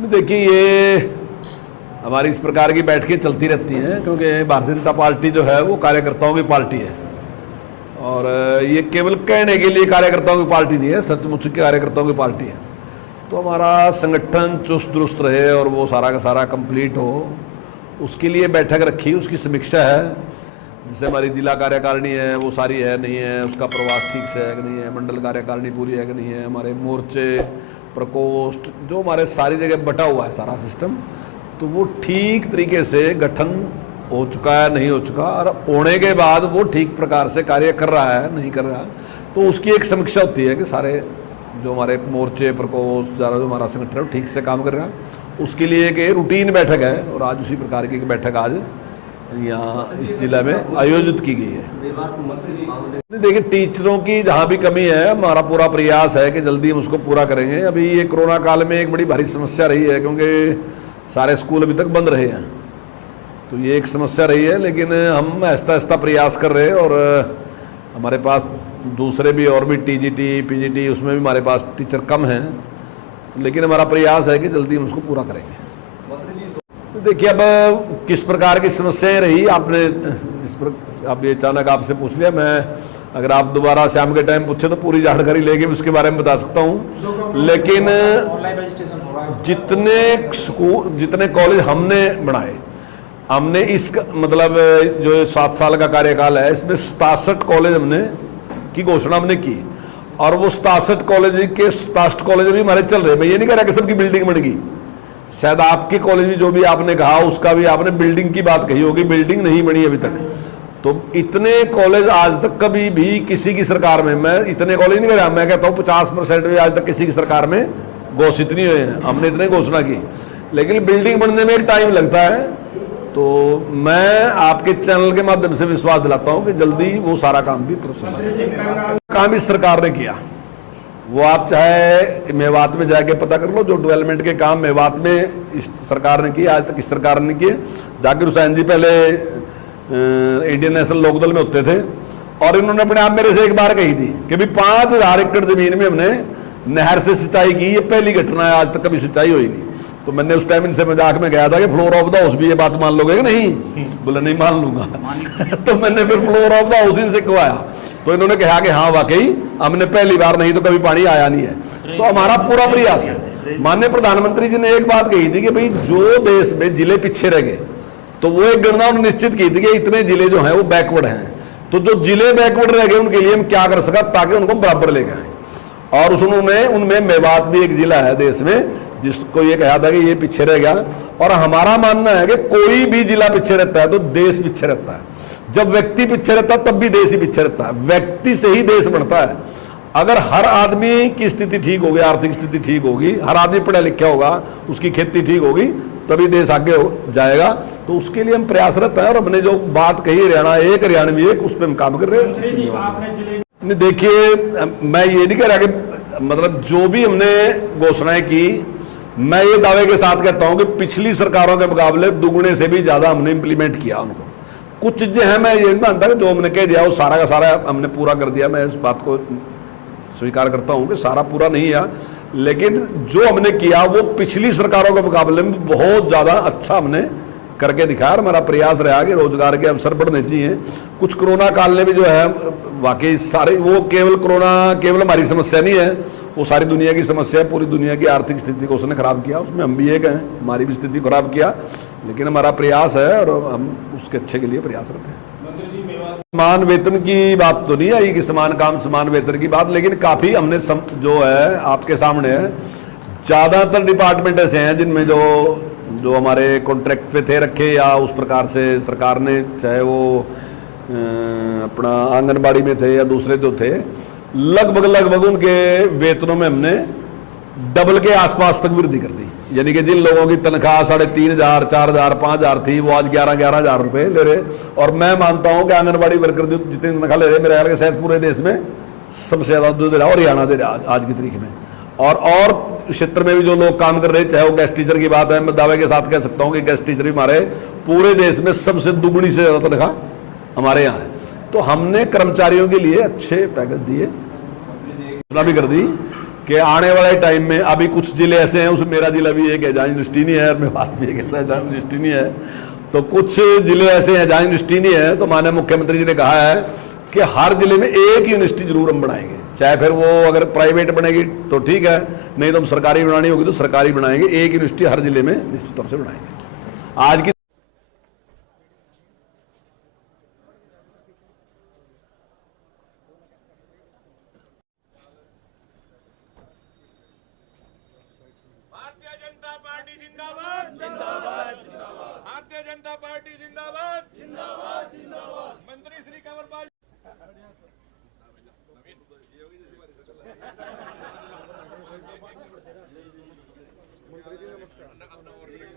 देखिए, ये हमारी इस प्रकार की बैठकें चलती रहती हैं क्योंकि भारतीय जनता पार्टी जो है वो कार्यकर्ताओं की पार्टी है और ये केवल कहने के लिए कार्यकर्ताओं की पार्टी नहीं है, सचमुच के कार्यकर्ताओं की पार्टी है। तो हमारा संगठन चुस्त दुरुस्त रहे और वो सारा का सारा कंप्लीट हो, उसके लिए बैठक रखी, उसकी समीक्षा है। जैसे हमारी जिला कार्यकारिणी है वो सारी है नहीं है, उसका प्रवास ठीक से है कि नहीं है, मंडल कार्यकारिणी पूरी है कि नहीं है, हमारे मोर्चे प्रकोष्ठ जो हमारे सारी जगह बटा हुआ है सारा सिस्टम, तो वो ठीक तरीके से गठन हो चुका है नहीं हो चुका, और होने के बाद वो ठीक प्रकार से कार्य कर रहा है नहीं कर रहा, तो उसकी एक समीक्षा होती है कि सारे जो हमारे मोर्चे प्रकोष्ठ सारा जो हमारा संगठन है वो ठीक से काम कर रहा है। उसके लिए एक रूटीन बैठक है और आज उसी प्रकार की बैठक आज यहाँ इस जिला में आयोजित की गई है। देखिए, टीचरों की जहाँ भी कमी है हमारा पूरा प्रयास है कि जल्दी हम उसको पूरा करेंगे। अभी ये कोरोना काल में एक बड़ी भारी समस्या रही है क्योंकि सारे स्कूल अभी तक बंद रहे हैं, तो ये एक समस्या रही है, लेकिन हम आहिस्ता आहिस्ता प्रयास कर रहे हैं और हमारे पास दूसरे भी और भी टीजीटी पीजीटी उसमें भी हमारे पास टीचर कम हैं, लेकिन हमारा प्रयास है कि जल्दी हम उसको पूरा करेंगे। तो देखिए, अब किस प्रकार की समस्याएं रही आपने आप ये अचानक आपसे पूछ लिया, मैं अगर आप दोबारा शाम के टाइम पूछे तो पूरी जानकारी लेके उसके बारे में बता सकता हूँ, लेकिन जितने स्कूल जितने कॉलेज हमने बनाए, हमने इस मतलब जो 7 साल का कार्यकाल है इसमें 67 कॉलेज हमने की घोषणा हमने की, और वो 67 कॉलेज के 67 कॉलेज भी हमारे चल रहे। मैं ये नहीं कह रहा कि सबकी बिल्डिंग बन गई, शायद आपके कॉलेज में जो भी आपने कहा उसका भी आपने बिल्डिंग की बात कही होगी, बिल्डिंग नहीं बनी अभी तक। तो इतने कॉलेज आज तक कभी भी किसी की सरकार में, मैं इतने कॉलेज नहीं कह रहा, मैं कहता हूँ 50% भी आज तक किसी की सरकार में घोषित नहीं हुए हैं, हमने इतने घोषणा की, लेकिन बिल्डिंग बनने में एक टाइम लगता है। तो मैं आपके चैनल के माध्यम से विश्वास दिलाता हूं कि जल्दी वो सारा काम भी प्रोसेस काम इस सरकार ने किया। वो आप चाहे मेवात में जाके पता कर लो, जो डेवलपमेंट के काम मेवात में इस सरकार ने किए आज तक इस सरकार ने किए। जाकिर हुसैन जी पहले इंडियन नेशनल लोकदल में होते थे और इन्होंने अपने आप मेरे से एक बार कही थी कि भाई 5000 एकड़ जमीन में हमने नहर से सिंचाई की, ये पहली घटना है, आज तक कभी सिंचाई हुई नहीं। तो मैंने उस टाइम इनसे मजाक में गया था कि फ्लोर ऑफ द हाउस भी ये बात मान लोगे कि नहीं, बोले नहीं मान लूंगा तो मैंने फिर फ्लोर ऑफ द हाउस इनसे कहवाया, तो इन्होंने कहा कि हाँ वाकई हमने पहली बार, नहीं तो कभी पानी आया नहीं है। तो हमारा पूरा प्रयास है। माननीय प्रधानमंत्री जी ने एक बात कही थी कि भाई जो देश में जिले पीछे रह गए, तो वो एक गणना उन्होंने निश्चित की थी कि इतने जिले जो हैं वो बैकवर्ड हैं, तो जो जिले बैकवर्ड रह गए उनके लिए हम क्या कर सका ताकि उनको बराबर लेके आए। और उनमें मेवात भी एक जिला है देश में जिसको ये कहा था कि ये पीछे रह गया, और हमारा मानना है कि कोई भी जिला पीछे रहता है तो देश पीछे रहता है। जब व्यक्ति पीछे रहता है तब भी देश ही पीछे रहता है, व्यक्ति से ही देश बढ़ता है। अगर हर आदमी की स्थिति ठीक होगी, आर्थिक स्थिति ठीक होगी, हर आदमी पढ़ा लिखा होगा, उसकी खेती ठीक होगी, तभी देश आगे जाएगा। तो उसके लिए हम प्रयासरत है और हमने जो बात कही हरियाणा एक हरियाणवी एक, उस पर हम काम कर रहे हैं। नहीं, देखिए, मैं ये नहीं कह रहा कि मतलब जो भी हमने घोषणाएं की, मैं ये दावे के साथ कहता हूं कि पिछली सरकारों के मुकाबले दुगुने से भी ज्यादा हमने इंप्लीमेंट किया उनको। कुछ चीजें हैं, मैं ये नहीं मानता कि जो हमने कह दिया वो सारा का सारा हमने पूरा कर दिया, मैं इस बात को स्वीकार करता हूं कि सारा पूरा नहीं है, लेकिन जो हमने किया वो पिछली सरकारों के मुकाबले में बहुत ज्यादा अच्छा हमने करके दिखाया। हमारा प्रयास रहा कि रोजगार के अवसर बढ़ने चाहिए। कुछ कोरोना काल में भी जो है वाकई सारे, वो केवल कोरोना केवल हमारी समस्या नहीं है, वो सारी दुनिया की समस्या है। पूरी दुनिया की आर्थिक स्थिति को उसने खराब किया, उसमें हम भी एक हैं, हमारी भी स्थिति खराब किया, लेकिन हमारा प्रयास है और हम उसके अच्छे के लिए प्रयासरत हैं। समान वेतन की बात तो नहीं आई कि समान काम समान वेतन की बात, लेकिन काफी हमने जो है आपके सामने है, ज्यादातर डिपार्टमेंट ऐसे हैं जिनमें जो हमारे कॉन्ट्रैक्ट पे थे रखे या उस प्रकार से सरकार ने, चाहे वो अपना आंगनबाड़ी में थे या दूसरे जो थे, लगभग उनके वेतनों में हमने डबल के आसपास तक वृद्धि कर दी। यानी कि जिन लोगों की तनख्वाह 3500, 4000, 5000 थी, वो आज 11,000 रुपए ले रहे। और मैं मानता हूं कि आंगनबाड़ी वर्कर जितनी तनख्वाह ले रहे, मेरे ख्याल शायद पूरे देश में सबसे ज्यादा दे रहा, और हरियाणा दे रहा आज की तारीख में। और क्षेत्र में भी जो लोग काम कर रहे हैं, चाहे वो गेस्ट टीचर की बात है, मैं दावे के साथ कह सकता हूं कि गेस्ट टीचर भी हमारे पूरे देश में सबसे दुगुनी से ज्यादा तनख्वाह हमारे यहाँ है। तो हमने कर्मचारियों के लिए अच्छे पैकेज दिए, घोषणा भी कर दी कि आने वाले टाइम में अभी कुछ जिले ऐसे हैं, उसमें मेरा जिला भी एक है जहाँ यूनिवर्सिटी नहीं है, और मेरा बात भी एक ऐसा है जहाँ यूनिवर्सिटी नहीं है। तो कुछ जिले ऐसे हैं जहाँ यूनिवर्सिटी नहीं है, तो माननीय मुख्यमंत्री जी ने कहा है कि हर जिले में एक यूनिवर्सिटी जरूर हम बनाएंगे, चाहे फिर वो अगर प्राइवेट बनेगी तो ठीक है, नहीं तो हम सरकारी बनानी होगी तो सरकारी बनाएंगे। एक यूनिवर्सिटी हर जिले में निश्चित तौर से बनाएंगे। आज की भारतीय जनता पार्टी जिंदाबाद जिंदाबाद जिंदाबाद। भारतीय जनता पार्टी जिंदाबाद जिंदाबाद जिंदाबाद। मंत्री श्री कंवरपाल मंत्री जी नमस्कार।